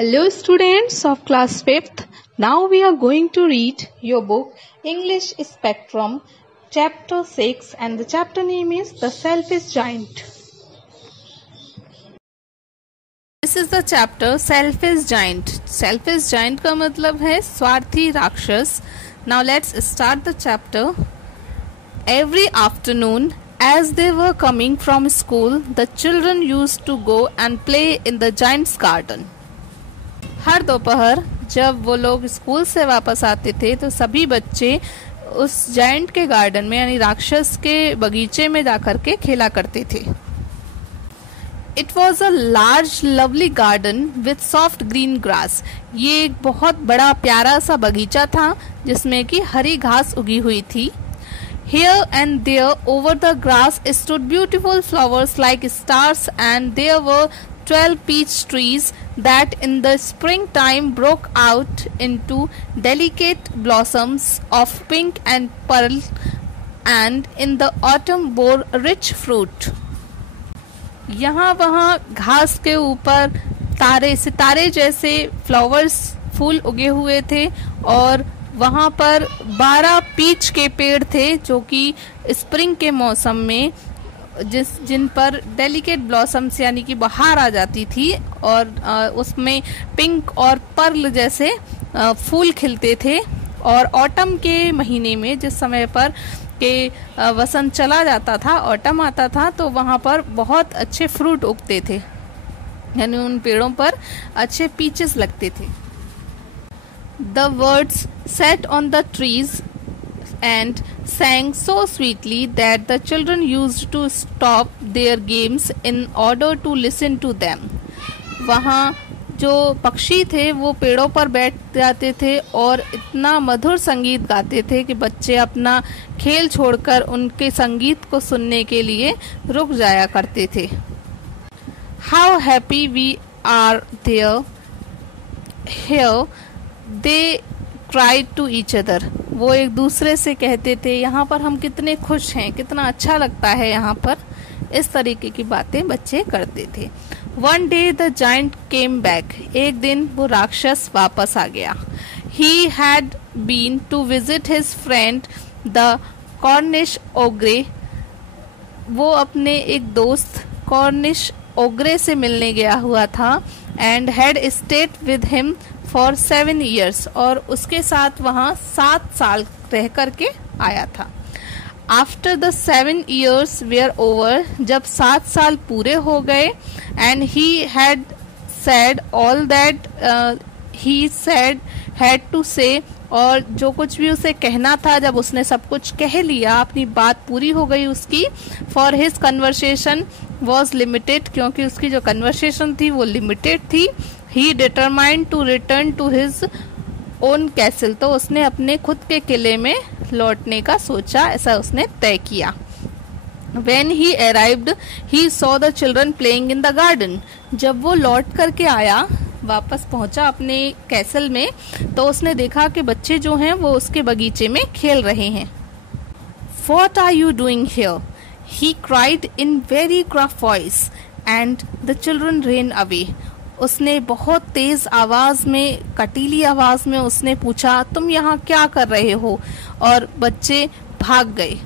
Hello students of class 5th. Now we are going to read your book English Spectrum chapter 6 and the chapter name is The Selfish Giant. This is the chapter Selfish Giant. Selfish Giant का मतलब है स्वार्थी राक्षस. Now let's start the chapter. Every afternoon as they were coming from school, the children used to go and play in the giant's garden. हर दोपहर जब वो लोग school से वापस आते थे तो सभी बच्चे उस जायंट के गार्डन में यानी राक्षस के बगीचे में जाकर के खेला करते थे. It was a large lovely garden with soft green grass. ये एक बहुत बड़ा प्यारा सा बगीचा था जिसमें कि हरी घास उगी हुई थी. Here and there over the grass stood beautiful flowers like stars, and there were 12 peach trees that in the springtime broke out into delicate blossoms of pink and pearl, and in the autumn bore rich fruit. यहाँ वहाँ घास के ऊपर तारे सितारे जैसे flowers फूल उगे हुए थे और वहाँ पर 12 पीच के पेड़ थे जो कि स्प्रिंग के मौसम में जिन पर डेलिकेट ब्लॉसम्स यानी कि बहार आ जाती थी और उसमें पिंक और पर्ल जैसे फूल खिलते थे. और ऑटम के महीने में जिस समय पर के वसंत चला जाता था, ऑटम आता था, तो वहाँ पर बहुत अच्छे फ्रूट उगते थे यानी उन पेड़ों पर अच्छे पीचेस लगते थे. The birds sat on the trees and sang so sweetly that the children used to stop their games in order to listen to them. वहाँ जो पक्षी थे वो पेड़ों पर बैठ जाते थे और इतना मधुर संगीत गाते थे कि बच्चे अपना खेल छोड़कर उनके संगीत को सुनने के लिए रुक जाया करते थे. How happy we are there here, they cried to each other. वो एक दूसरे से कहते थे यहाँ पर हम कितने खुश हैं, कितना अच्छा लगता है यहाँ पर. इस तरीके की बातें बच्चे करते थे. One day the giant came back. एक दिन वो राक्षस वापस आ गया. He had been to visit his friend the Cornish ogre. वो अपने एक दोस्त कॉर्निश ओग्रे से मिलने गया हुआ था. And had stayed with him for 7 years. और उसके साथ वहाँ 7 साल रह करके आया था. After the 7 years were over, जब 7 साल पूरे हो गए, and he had said all that he had to say, और जो कुछ भी उसे कहना था जब उसने सब कुछ कह लिया, अपनी बात पूरी हो गई उसकी. For his conversation was limited, क्योंकि उसकी जो कन्वर्सेशन थी वो लिमिटेड थी. He determined to return to his own castle. तो उसने अपने खुद के किले में लौटने का सोचा, ऐसा उसने तय किया. When he arrived, he saw the children playing in the garden. जब वो लौट करके आया, वापस पहुंचा अपने कैसल में, तो उसने देखा कि बच्चे जो हैं वो उसके बगीचे में खेल रहे हैं. What are you doing here? He cried in very gruff voice, and the children ran away. उसने बहुत तेज आवाज में, कटीली आवाज में उसने पूछा, तुम यहाँ क्या कर रहे हो? और बच्चे भाग गए.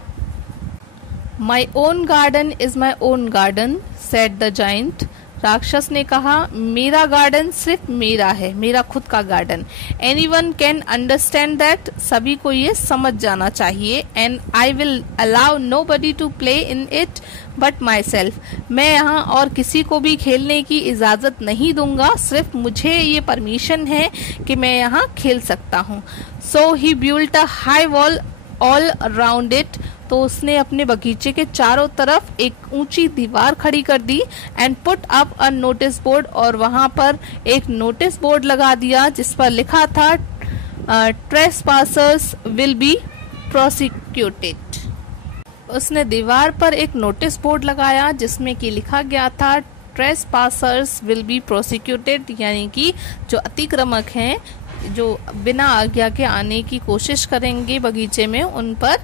My own garden is my own garden, said the giant. राक्षस ने कहा, मेरा गार्डन सिर्फ मेरा है, मेरा खुद का garden. Anyone can understand that, सभी को ये समझ जाना चाहिए. And I will allow nobody to play in it but myself. मैं यहाँ और किसी को भी खेलने की इजाज़त नहीं दूंगा, सिर्फ मुझे ये परमिशन है कि मैं यहाँ खेल सकता हूँ. So he built a high wall all around it. तो उसने अपने बगीचे के चारों तरफ एक ऊंची दीवार खड़ी कर दी. And put up a notice board, और वहां पर एक नोटिस बोर्ड लगा दिया जिस पर लिखा था ट्रेसपासर्स विल बी प्रोसिक्यूटेड. उसने दीवार पर एक नोटिस बोर्ड लगाया जिसमें कि लिखा गया था ट्रेसपासर्स विल बी प्रोसिक्यूटेड, यानी कि जो अतिक्रमक हैं, जो बिना आज्ञा के आने की कोशिश करेंगे बगीचे में, उन पर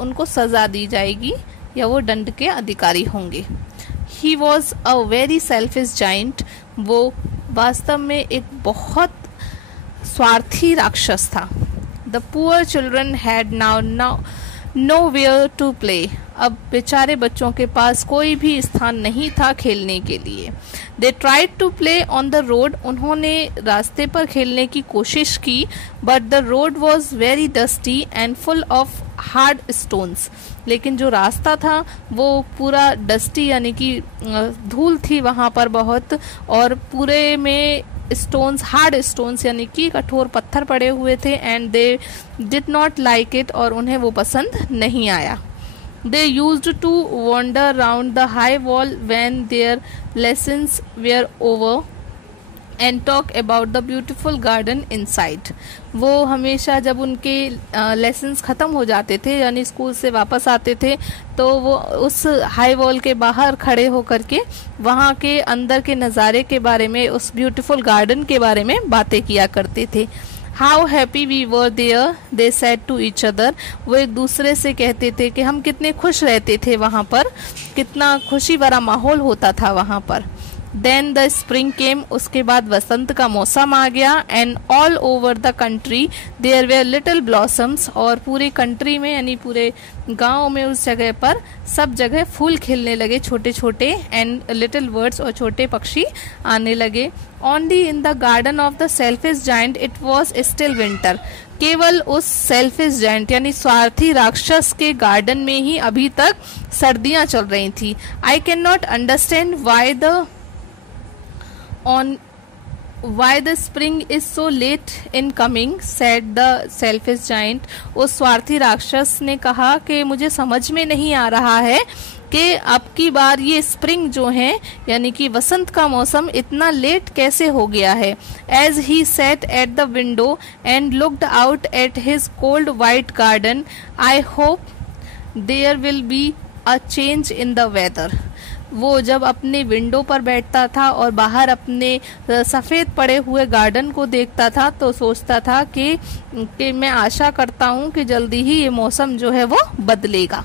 उनको सजा दी जाएगी या वो दंड के अधिकारी होंगे. He was a very selfish giant. वो वास्तव में एक बहुत स्वार्थी राक्षस था। The poor children had now nowhere to play। अब बेचारे बच्चों के पास कोई भी स्थान नहीं था खेलने के लिए। They tried to play on the road। उन्होंने रास्ते पर खेलने की कोशिश की, but the road was very dusty and full of hard stones। लेकिन जो रास्ता था वो पूरा डस्टी यानी कि धूल थी वहाँ पर बहुत, और पूरे में स्टोन्स, हार्ड स्टोन्स यानी कि कठोर पत्थर पड़े हुए थे। And they did not like it, और उन्हें वो पसंद नहीं आया। They used to wander round the high wall when their lessons were over and talk about the beautiful garden inside. वो हमेशा जब उनके लेसन्स ख़त्म हो जाते थे यानी स्कूल से वापस आते थे, तो वो उस हाई वॉल के बाहर खड़े होकर के वहाँ के अंदर के नज़ारे के बारे में, उस ब्यूटिफुल गार्डन के बारे में बातें किया करते थे। How happy we were there they said to each other. वो एक दूसरे से कहते थे कि हम कितने खुश रहते थे वहाँ पर, कितना खुशी भरा माहौल होता था वहाँ पर। Then the spring came. उसके बाद वसंत का मौसम आ गया। And all over the country there were little blossoms. और पूरी कंट्री में यानी पूरे गांव में उस जगह पर सब जगह फूल खिलने लगे छोटे छोटे। एंड लिटिल बर्ड्स, और छोटे पक्षी आने लगे। Only in the garden of the selfish giant it was still winter. केवल उस सेल्फिश जायंट यानी स्वार्थी राक्षस के गार्डन में ही अभी तक सर्दियां चल रही थी। I can not understand why the spring is so late in coming, said the selfish giant। उस स्वार्थी राक्षस ने कहा कि मुझे समझ में नहीं आ रहा है कि अब की बार ये स्प्रिंग जो है यानी कि वसंत का मौसम इतना लेट कैसे हो गया है। As he sat at the window and looked out at his cold white garden, I hope there will be a change in the weather। वो जब अपने विंडो पर बैठता था और बाहर अपने सफ़ेद पड़े हुए गार्डन को देखता था तो सोचता था कि मैं आशा करता हूँ कि जल्दी ही ये मौसम जो है वो बदलेगा।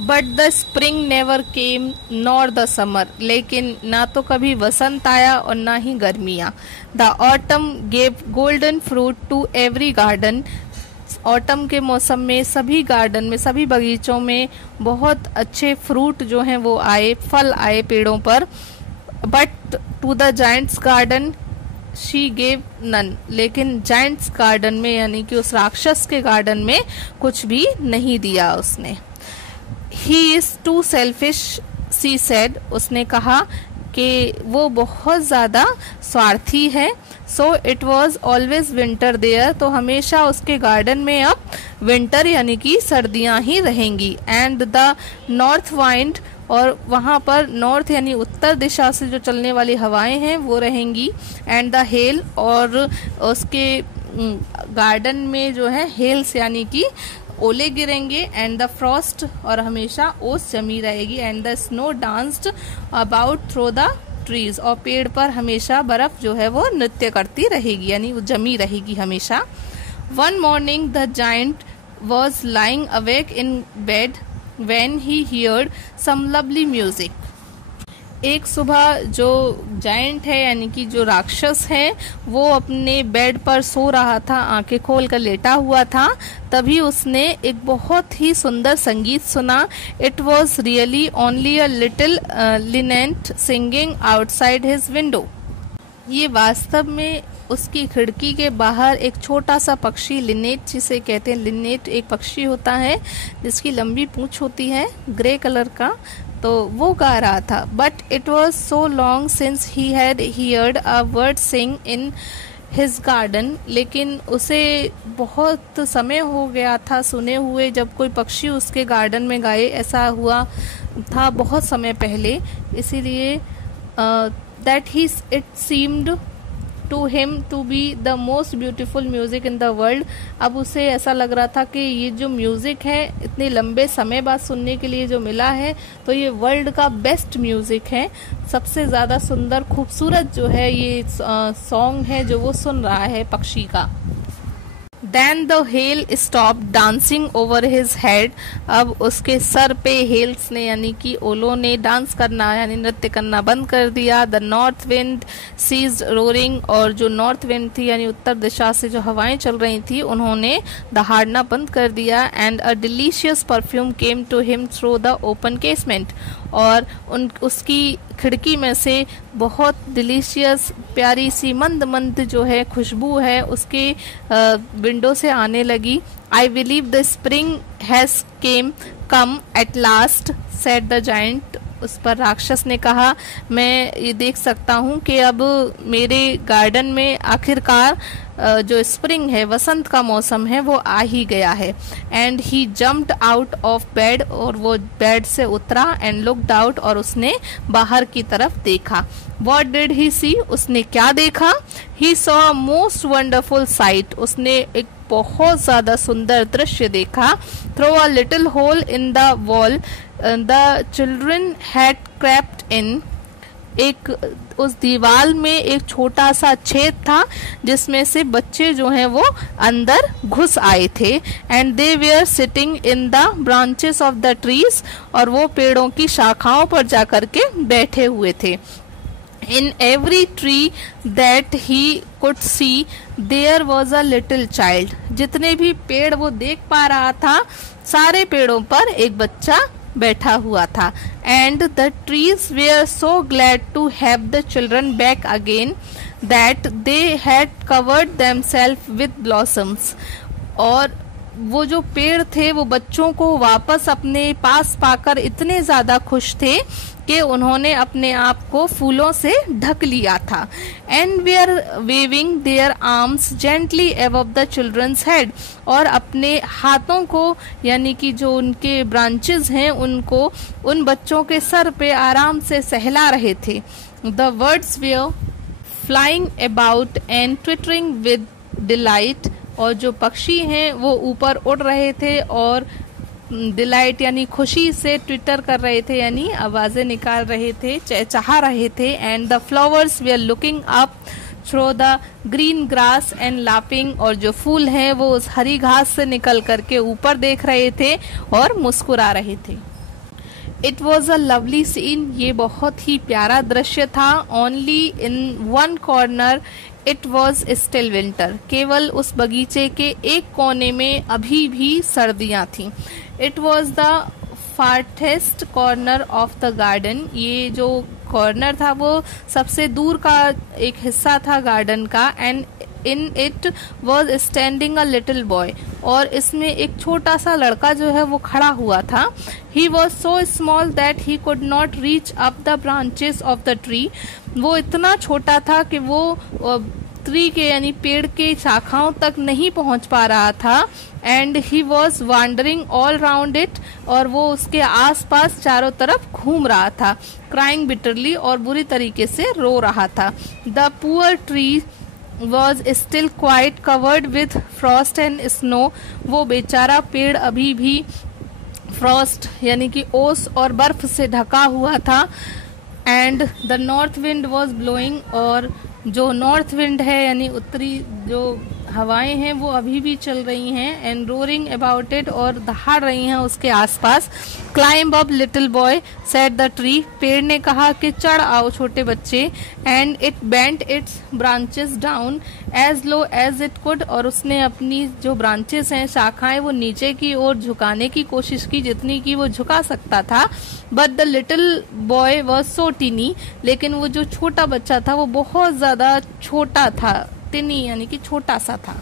But the spring never came nor the summer. लेकिन ना तो कभी वसंत आया और ना ही गर्मियाँ। The autumn gave golden fruit to every garden. Autumn के मौसम में सभी गार्डन में, सभी बगीचों में बहुत अच्छे फ्रूट जो हैं वो आए, फल आए पेड़ों पर। But to the giant's garden she gave none. लेकिन जायंट्स गार्डन में यानी कि उस राक्षस के गार्डन में कुछ भी नहीं दिया उसने। He is too selfish she said. उसने कहा कि वो बहुत ज़्यादा स्वार्थी है। So it was always winter there. तो हमेशा उसके गार्डन में अब विंटर यानी कि सर्दियाँ ही रहेंगी। एंड द नॉर्थ वाइंड, और वहाँ पर नॉर्थ यानी उत्तर दिशा से जो चलने वाली हवाएं हैं वो रहेंगी। एंड द हेल, और उसके गार्डन में जो है हेल्स यानी कि ओले गिरेंगे। एंड द फ्रॉस्ट, और हमेशा ओस जमी रहेगी। And the snow danced about through the trees, और पेड़ पर हमेशा बर्फ जो है वो नृत्य करती रहेगी यानी वो जमी रहेगी हमेशा। One morning the giant was lying awake in bed when he heard some lovely music. एक सुबह जो जायंट है यानी कि जो राक्षस है वो अपने बेड पर सो रहा था, आंखें खोल कर लेटा हुआ था। तभी उसने एक बहुत ही सुंदर संगीत सुना। It was really only a little Lynette singing outside his window. ये वास्तव में उसकी खिड़की के बाहर एक छोटा सा पक्षी, लिनेट जिसे कहते हैं, लिनेट एक पक्षी होता है जिसकी लंबी पूंछ होती है ग्रे कलर का, तो वो गा रहा था। But it was so long since he had heard a bird sing in his garden. लेकिन उसे बहुत समय हो गया था सुने हुए जब कोई पक्षी उसके गार्डन में गाए। ऐसा हुआ था बहुत समय पहले, इसीलिए that he it seemed to him to be the most beautiful music in the world. अब उसे ऐसा लग रहा था कि ये जो म्यूजिक है इतने लंबे समय बाद सुनने के लिए जो मिला है तो ये वर्ल्ड का बेस्ट म्यूजिक है, सबसे ज़्यादा सुंदर खूबसूरत जो है ये सॉन्ग है जो वो सुन रहा है पक्षी का। Then the hail stopped dancing over his head. अब उसके सर पे हेल्स ने यानी कि ओलों ने डांस करना यानी नृत्य करना बंद कर दिया. The north wind ceased roaring. और जो नॉर्थ विंड थी यानी उत्तर दिशा से जो हवाएं चल रही थी उन्होंने दहाड़ना बंद कर दिया. And a delicious perfume came to him through the open casement. और उसकी खिड़की में से बहुत डिलीशियस प्यारी सी मंद मंद जो है खुशबू है उसके विंडो से आने लगी. I believe the spring has come at last said the giant. उस पर राक्षस ने कहा, मैं ये देख सकता हूँ कि अब मेरे गार्डन में आखिरकार जो स्प्रिंग है वसंत का मौसम है वो आ ही गया है. And he jumped out of bed. और वो बेड से उतरा. And looked out. और उसने बाहर की तरफ देखा. What did he see. उसने क्या देखा. He saw a most wonderful sight. उसने एक बहुत ज्यादा सुंदर दृश्य देखा. Through a little hole in the wall the children had crept in. एक उस दीवार में एक छोटा सा छेद था जिसमें से बच्चे जो हैं वो अंदर घुस आए थे. And they were sitting in the branches of the trees. और वो पेड़ों की शाखाओं पर जाकर के बैठे हुए थे. In every tree that he could see, there was a little child. जितने भी पेड़ वो देख पा रहा था सारे पेड़ों पर एक बच्चा बैठा हुआ था. And the trees were so glad to have the children back again that they had covered themselves with blossoms. और वो जो पेड़ थे वो बच्चों को वापस अपने पास पाकर इतने ज्यादा खुश थे कि उन्होंने अपने आप को फूलों से ढक लिया था. And were waving their arms gently above the children's head. और अपने हाथों को यानी कि जो उनके ब्रांचेस हैं उनको उन बच्चों के सर पे आराम से सहला रहे थे. The birds were flying about and twittering with delight. और जो पक्षी हैं वो ऊपर उड़ रहे थे और डिलाइट यानी खुशी से ट्विटर कर रहे थे यानी आवाजें निकाल रहे थे, चहचहा रहे थे. And the flowers were looking up through the green grass and laughing. और जो फूल हैं वो उस हरी घास से निकल करके ऊपर देख रहे थे और मुस्कुरा रहे थे. It was a lovely scene. ये बहुत ही प्यारा दृश्य था. Only in one corner it was still winter. केवल उस बगीचे के एक कोने में अभी भी सर्दियां थी. It was the farthest corner of the garden. ये जो कॉर्नर था वो सबसे दूर का एक हिस्सा था गार्डन का. And in it was standing a little boy. और इसमें एक छोटा सा लड़का जो है वो खड़ा हुआ था. He was so small that he could not reach up the branches of the tree. वो इतना छोटा था कि वो ट्री के यानी पेड़ के शाखाओं तक नहीं पहुंच पा रहा था. And he was wandering all round it. और वो उसके आसपास चारों तरफ घूम रहा था. Crying bitterly. और बुरी तरीके से रो रहा था. The poor tree was still quite covered with Frost and snow. वो बेचारा पेड़ अभी भी फ्रॉस्ट यानी कि ओस और बर्फ से ढका हुआ था. And the north wind was blowing. और जो नॉर्थ विंड है यानी उत्तरी जो हवाएं हैं वो अभी भी चल रही हैं. And roaring about it. और दहाड़ रही हैं उसके आसपास. Climb up little boy said the tree. पेड़ ने कहा कि चढ़ आओ छोटे बच्चे. And it bent its branches down as low as it could. और उसने अपनी जो ब्रांचेस हैं शाखाएं वो नीचे की ओर झुकाने की कोशिश की जितनी की वो झुका सकता था. But the little boy was so tiny. लेकिन वो जो छोटा बच्चा था वो बहुत ज्यादा छोटा था. टिनी यानी कि छोटा सा था.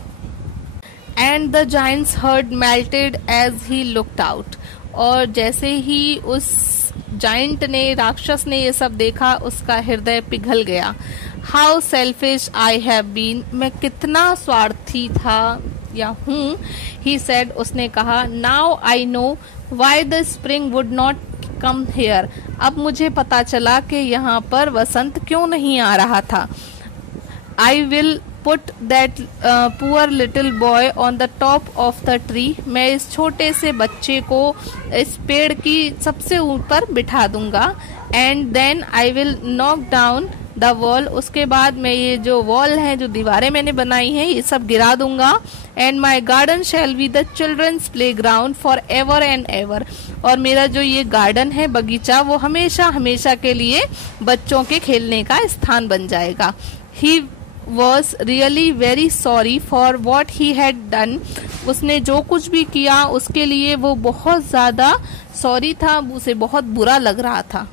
And the giant's heart melted as he looked out. और जैसे ही उस जायंट ने राक्षस ने ये सब देखा उसका हृदय पिघल गया. How selfish I have been. मैं कितना स्वार्थी था या हूँ. He said. उसने कहा. Now I know why the spring would not come here. अब मुझे पता चला कि यहाँ पर वसंत क्यों नहीं आ रहा था. I will put that poor little boy on the top of the tree. मैं इस छोटे से बच्चे को इस पेड़ की सबसे ऊपर बिठा दूंगा. And then I will knock down the wall, उसके बाद मैं ये जो वॉल है, जो दीवारें मैंने बनाई हैं, ये सब गिरा दूंगा। And my garden shall be the children's playground forever and ever, और मेरा जो ये गार्डन है, बगीचा, वो हमेशा हमेशा के लिए बच्चों के खेलने का स्थान बन जाएगा। ही was really very sorry for what he had done, उसने जो कुछ भी किया उसके लिए वो बहुत ज़्यादा सॉरी था, उसे बहुत बुरा लग रहा था।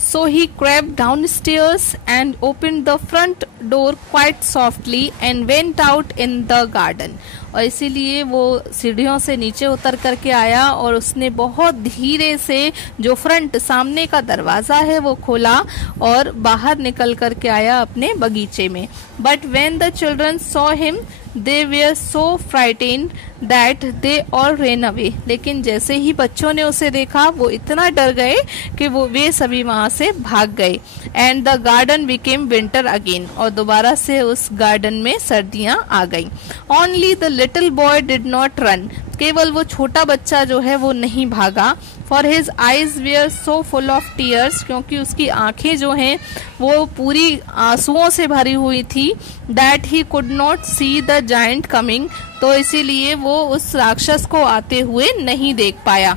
So he crept downstairs and opened the front door quite softly and went out in the garden. और इसीलिए वो सीढ़ियों से नीचे उतर करके आया और उसने बहुत धीरे से जो फ्रंट सामने का दरवाज़ा है वो खोला और बाहर निकल करके आया अपने बगीचे में। But when the children saw him, they were so frightened that they all ran away. लेकिन जैसे ही बच्चों ने उसे देखा वो इतना डर गए कि वे सभी वहां से भाग गए। And the garden became winter again, और दोबारा से उस गार्डन में सर्दियां आ गई। Only the little boy did not run, केवल वो छोटा बच्चा जो है वो नहीं भागा। For his eyes were so full of tears, क्योंकि उसकी आंखें जो हैं वो पूरी आंसुओं से भरी हुई थी। That he could not see the giant coming, तो इसीलिए वो उस राक्षस को आते हुए नहीं देख पाया।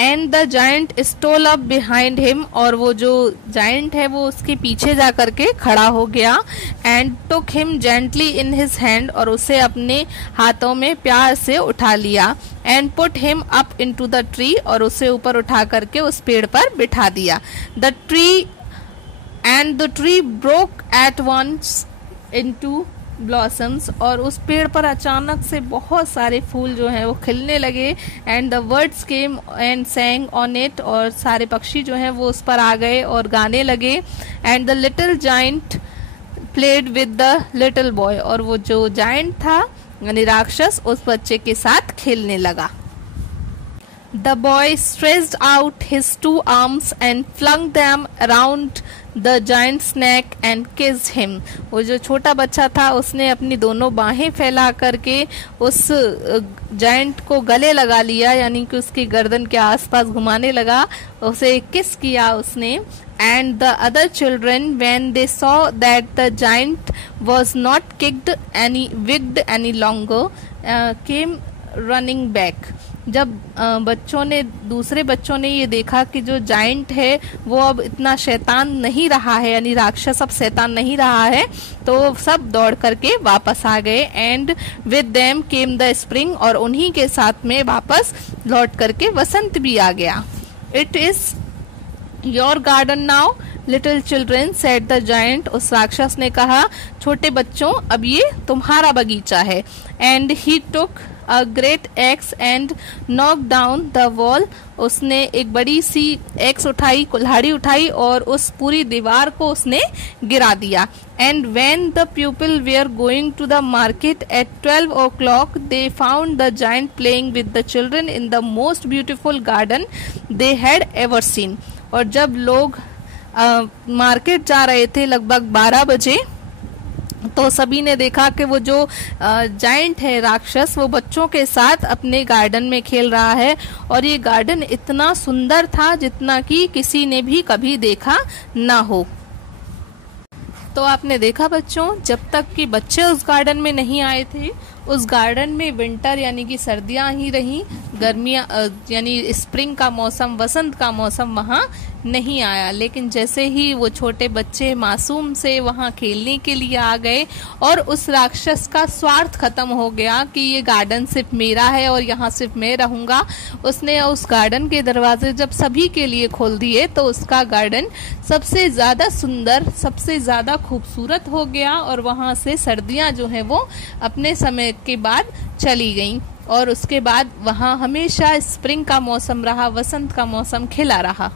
And the giant stole up behind him, और वो जो जायंट है वो उसके पीछे जा करके खड़ा हो गया। And took him gently in his hand, और उसे अपने हाथों में प्यार से उठा लिया। And put him up into the tree, और उसे ऊपर उठा करके उस पेड़ पर बिठा दिया। The tree broke at once into blossoms, और उस पेड़ पर अचानक से बहुत सारे फूल जो हैं वो खिलने लगे। And the birds came and sang on it, और सारे पक्षी जो हैं वो उस पर आ गए और गाने लगे। And the little giant played with the little boy, और वो जो जायंट था यानी राक्षस उस बच्चे के साथ खेलने लगा। The boy stretched out his 2 arms and flung them around the giant's neck and kissed him. वो जो छोटा बच्चा था उसने अपनी दोनों बाहें फैला करके उस जायंट को गले लगा लिया, यानी कि उसकी गर्दन के आसपास घुमाने लगा, उसे किस किया उसने। And the other children, when they saw that the giant was not wicked any longer, came running back. जब दूसरे बच्चों ने ये देखा कि जो जायंट है वो अब इतना शैतान नहीं रहा है, यानी राक्षस अब शैतान नहीं रहा है, तो सब दौड़ करके वापस आ गए। And with them came the spring, और उन्हीं के साथ में वापस लौट करके वसंत भी आ गया। It is your garden now little children, said the giant, उस राक्षस ने कहा छोटे बच्चों अब ये तुम्हारा बगीचा है। And he took a great axe and knocked down the wall, उसने एक बड़ी सी एक्स उठाई, कुल्हाड़ी उठाई और उस पूरी दीवार को उसने गिरा दिया। And when the people were going to the market at 12 o'clock, they found the giant playing with the children in the most beautiful garden they had ever seen. और जब लोग मार्केट जा रहे थे लगभग 12 बजे, तो सभी ने देखा कि वो जो जायंट है राक्षस वो बच्चों के साथ अपने गार्डन में खेल रहा है, और ये गार्डन इतना सुंदर था जितना कि किसी ने भी कभी देखा ना हो। तो आपने देखा बच्चों, जब तक कि बच्चे उस गार्डन में नहीं आए थे उस गार्डन में विंटर यानी कि सर्दियां ही रही, गर्मियां यानी स्प्रिंग का मौसम, वसंत का मौसम वहां नहीं आया। लेकिन जैसे ही वो छोटे बच्चे मासूम से वहां खेलने के लिए आ गए और उस राक्षस का स्वार्थ खत्म हो गया कि ये गार्डन सिर्फ मेरा है और यहाँ सिर्फ मैं रहूंगा, उसने उस गार्डन के दरवाजे जब सभी के लिए खोल दिए तो उसका गार्डन सबसे ज्यादा सुंदर, सबसे ज्यादा खूबसूरत हो गया, और वहां से सर्दियां जो है वो अपने समय के बाद चली गईं, और उसके बाद वहां हमेशा स्प्रिंग का मौसम रहा, वसंत का मौसम खिला रहा।